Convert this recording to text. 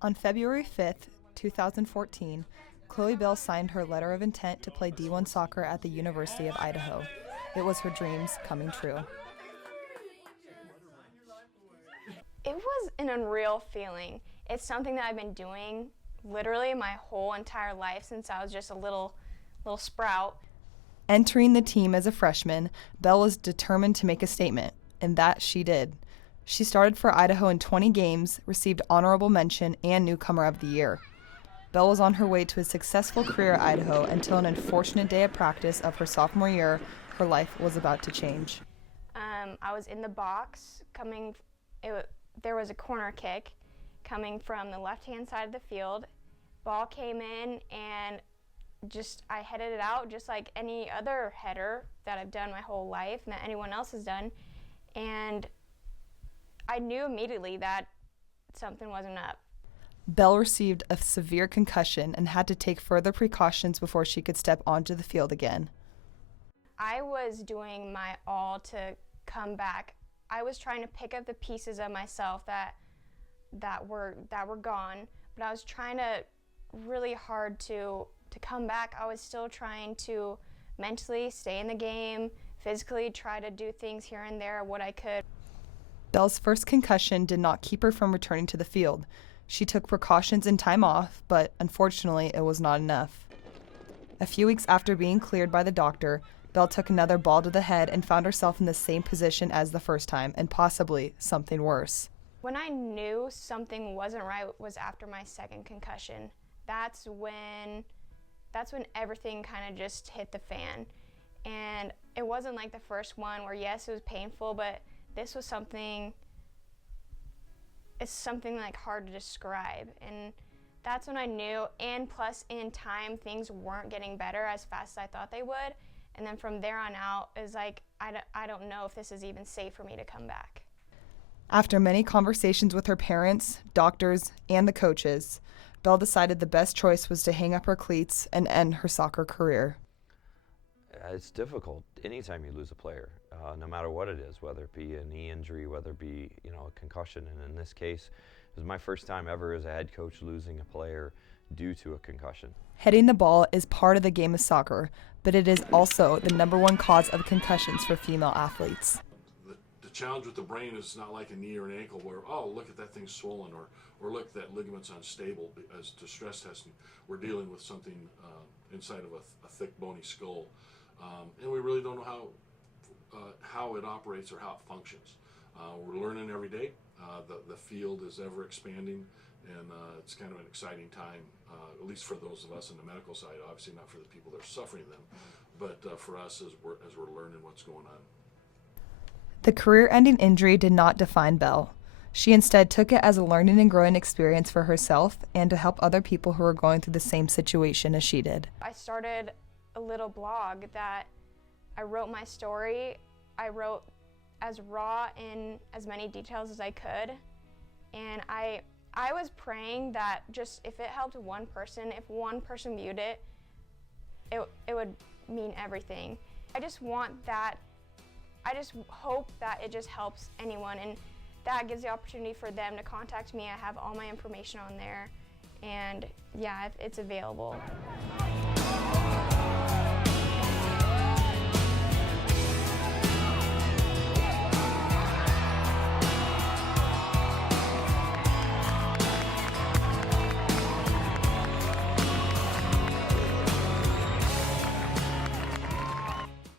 On February 5th, 2014, Chloe Bell signed her letter of intent to play D1 soccer at the University of Idaho. It was her dreams coming true. It was an unreal feeling. It's something that I've been doing literally my whole entire life since I was just a little sprout. Entering the team as a freshman, Bell was determined to make a statement, and that she did. She started for Idaho in 20 games, received honorable mention and newcomer of the year. Bell was on her way to a successful career at Idaho until an unfortunate day of practice of her sophomore year, her life was about to change. I was in the box there was a corner kick coming from the left-hand side of the field. Ball came in and I headed it out just like any other header that I've done my whole life and that anyone else has done. And I knew immediately that something wasn't up. Bell received a severe concussion and had to take further precautions before she could step onto the field again. I was doing my all to come back. I was trying to pick up the pieces of myself that were gone, but I was trying to really hard to come back. I was still trying to mentally stay in the game, physically try to do things here and there what I could. Bell's first concussion did not keep her from returning to the field. She took precautions and time off, but unfortunately it was not enough. A few weeks after being cleared by the doctor, Bell took another ball to the head and found herself in the same position as the first time, and possibly something worse. When I knew something wasn't right was after my second concussion. That's when everything kind of just hit the fan. And it wasn't like the first one where, yes, it was painful, but this was something like hard to describe. And that's when I knew, and plus in time, things weren't getting better as fast as I thought they would. And then from there on out, it was like, I don't know if this is even safe for me to come back. After many conversations with her parents, doctors, and the coaches, Bell decided the best choice was to hang up her cleats and end her soccer career. It's difficult anytime you lose a player, no matter what it is, whether it be a knee injury, whether it be a concussion. And in this case, it was my first time ever as a head coach losing a player due to a concussion. Hitting the ball is part of the game of soccer, but it is also the number one cause of concussions for female athletes. The challenge with the brain is not like a knee or an ankle where, oh, look at that thing's swollen, or look, that ligament's unstable. As to stress testing, we're dealing with something inside of a thick bony skull, and we really don't know how it operates or how it functions. We're learning every day. The field is ever expanding, and it's kind of an exciting time, at least for those of us in the medical side. Obviously not for the people that are suffering them, but for us as we're learning what's going on. The career-ending injury did not define Bell. She instead took it as a learning and growing experience for herself and to help other people who were going through the same situation as she did. I started a little blog that I wrote my story. I wrote as raw in as many details as I could, and I was praying that just if it helped one person, if one person viewed it, it would mean everything. I just hope that it just helps anyone, and that gives the opportunity for them to contact me. I have all my information on there, and yeah, it's available.